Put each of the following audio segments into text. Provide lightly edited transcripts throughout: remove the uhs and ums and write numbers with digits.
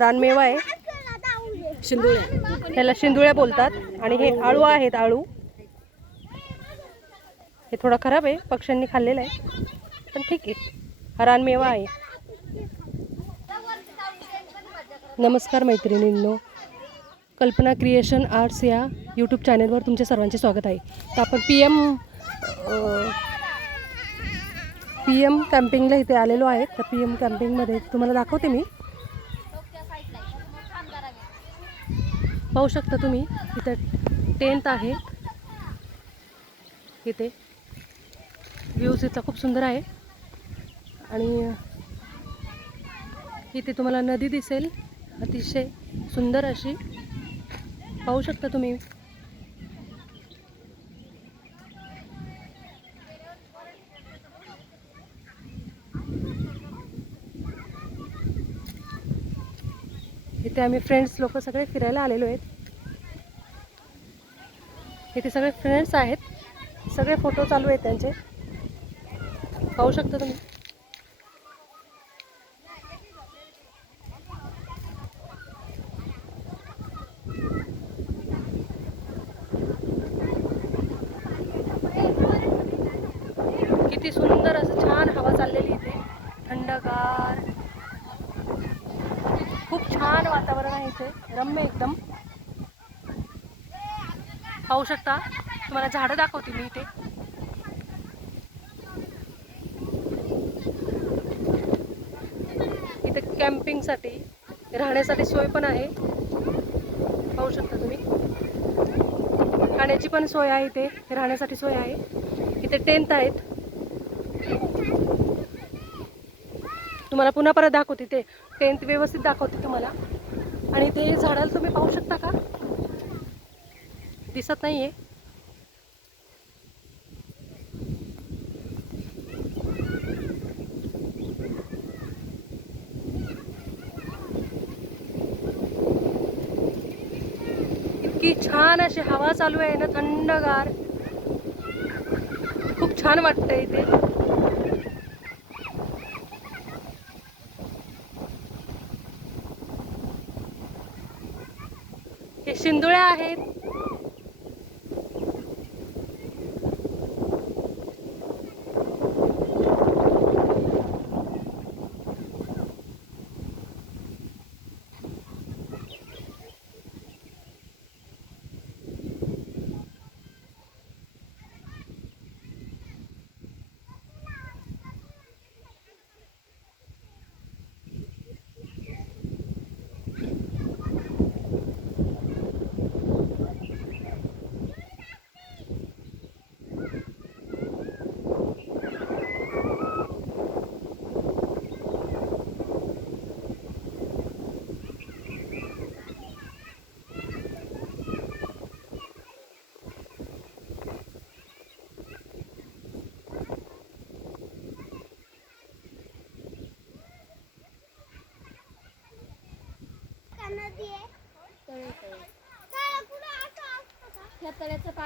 रानमेवा आहे, ह्याला शिंदुळ्या बोलतात. आणि हे आळू आहेत, आळू. हे थोडं खराब आहे, पक्ष्यांनी खाल्लेलं आहे, पण ठीक आहे. हा रानमेवा आहे. नमस्कार मैत्रिणींनो, कल्पना क्रिएशन आर्ट्स या यूट्यूब चॅनलवर तुमच्या सर्वांचे स्वागत आहे. तर आपण पी एम कॅम्पिंगला इथे आलेलो आहे. तर पी एम कॅम्पिंगमध्ये तुम्हाला दाखवते मी. पाहू शकता तुम्ही, इथं टेंट आहे. इथे व्ह्यूज इथला खूप सुंदर आहे. आणि इथे तुम्हाला नदी दिसेल, अतिशय सुंदर अशी. पाहू शकता तुम्ही. इथे आम्ही फ्रेंड्स लोक सगळे फिरायला आलेलो आहेत. इथे सगळे फ्रेंड्स आहेत, सगळे फोटो चालू आहेत त्यांचे. पाहू शकता तुम्ही. किती सुंदर असं छान हवा चाललेली इथे, थंडगार. खूप छान वातावरण आहे इथे, रम्य एकदम. पाहू शकता, तुम्हाला झाडं दाखवते मी इथे. इथे कॅम्पिंगसाठी राहण्यासाठी सोय पण आहे. पाहू शकता तुम्ही. खाण्याची पण सोय आहे इथे, राहण्यासाठी सोय आहे. इथे टेंट आहेत. तुम्हाला पुन्हा परत दाखवते, ते टेंट व्यवस्थित दाखवते तुम्हाला. आणि ते झाडाला तुम्ही पाहू शकता का, दिसत नाहीये. इतकी छान अशी हवा चालू आहे ना, थंडगार. खूप छान वाटतंय इथे. हे शिंदुळ्या आहेत.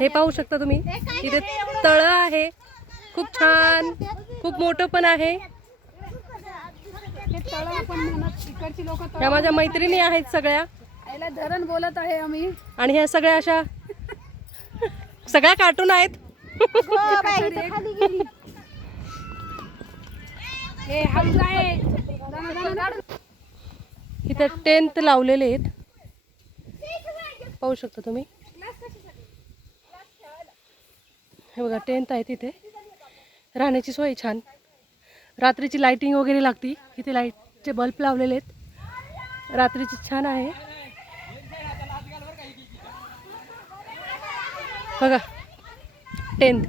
हे पाहू शकता तुम्ही, इथे तळ आहे. खूप छान, खूप मोठं पण आहे. ह्या माझ्या मैत्रिणी आहेत सगळ्या. धरण बोलत आहे आम्ही. आणि ह्या सगळ्या अशा सगळ्या कार्टून आहेत. इथे टेंट लावलेले आहेत. पाहू शकता तुम्ही. हे बघा, टेंट आहे तिथे. राहण्याची सोय छान. रात्रीची लाइटिंग वगैरे लागती. इथे लाईटचे बल्ब लावलेले आहेत. रात्रीची छान आहे बघा टेंट.